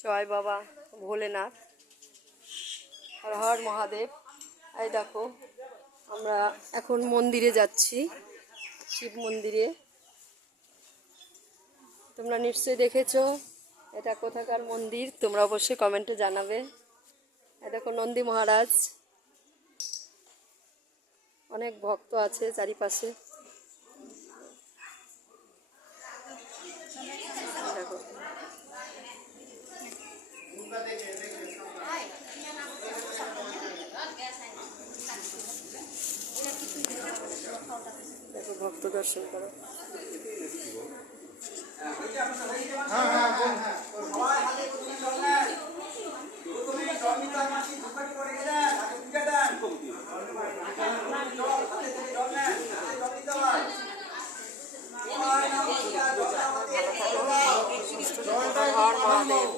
জয় বাবা ভোলেনাথ, হর হর মহাদেব। এই দেখো আমরা এখন মন্দিরে যাচ্ছি, শিব মন্দিরে। তোমরা নিশ্চয়ই দেখেছো এটা কোথাকার মন্দির, তোমরা অবশ্যই কমেন্টে জানাবে। এই দেখো নন্দী মহারাজ, অনেক ভক্ত আছে চারিপাশে। দেখো দেখো ভক্ত দর্শন করো। হর মহাদেব।